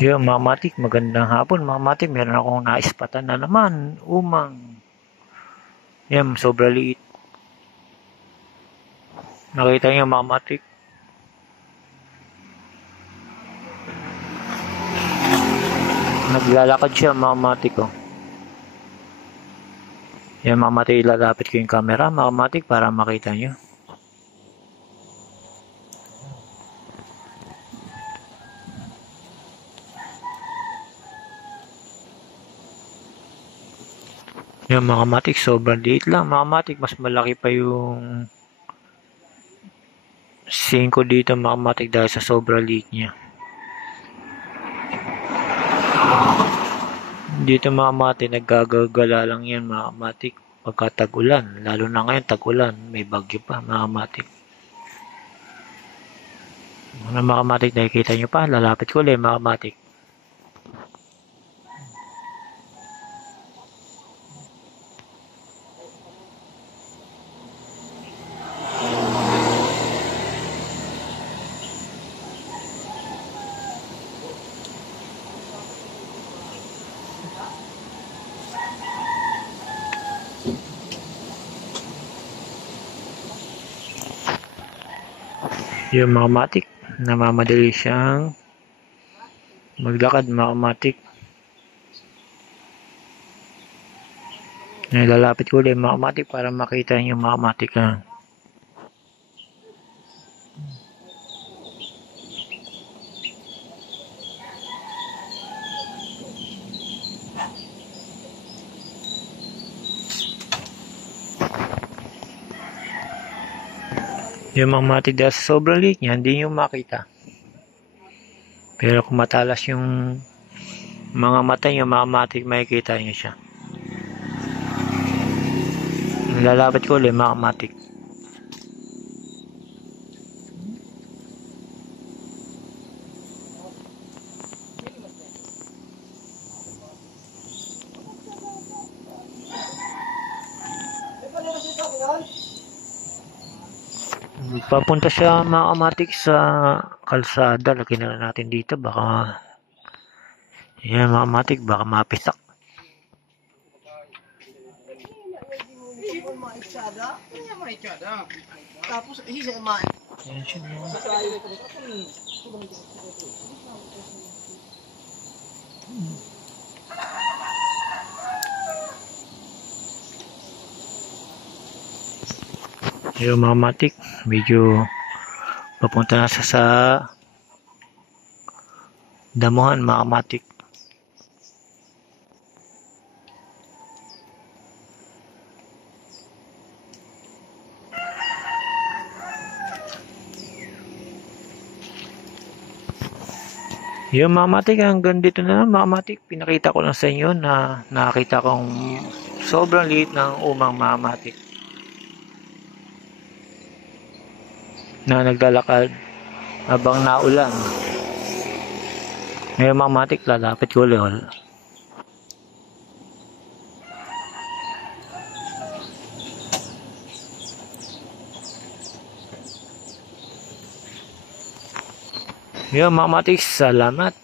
Yun mga matik, magandang hapon mga matik. Meron akong naispatan na naman. Umang. Yan, sobra liit. Nakita niyo mga matik. Naglalakad siya mga matik oh. Yan mga matik, ilalapit ko yung camera mga matik para makita niyo. Yan mga matik, sobrang liit lang mga matik. Mas malaki pa yung 5 dito mga matik dahil sa sobrang liit niya. Dito mga matik, naggagala lang yan mga matik pagka tag-ulan. Lalo na ngayon tag-ulan, may bagyo pa mga matik. Mga matik, nakikita nyo pa, lalapit ko ulit mga matik. Yung mga matik, namamadali siyang maglakad mga matik. Lalapit ko ulit mga matik para makita nyo mga matik ha. Yung mga matik dahil sa sobrang liit niya, hindi nyo makita. Pero kung matalas yung mga mata nyo, mga matik, makikita nyo siya. Lalapit ko ulit mga matik. Papunta siya mga matik sa kalsada. Laki na natin dito. Baka yan mga matik, baka mapisak. Tapos isa ma. Yan siya mga. Yung mga matik, medyo papunta na sa damuhan mga matik. Yung mga matik, hanggang dito na lang mga matik. Pinakita ko lang sa inyo na nakakita kong sobrang liit ng umang mga matik na naglalakad habang naulan. Ngayon mga matik, lalapit ko ulit. Yun mga matik, salamat.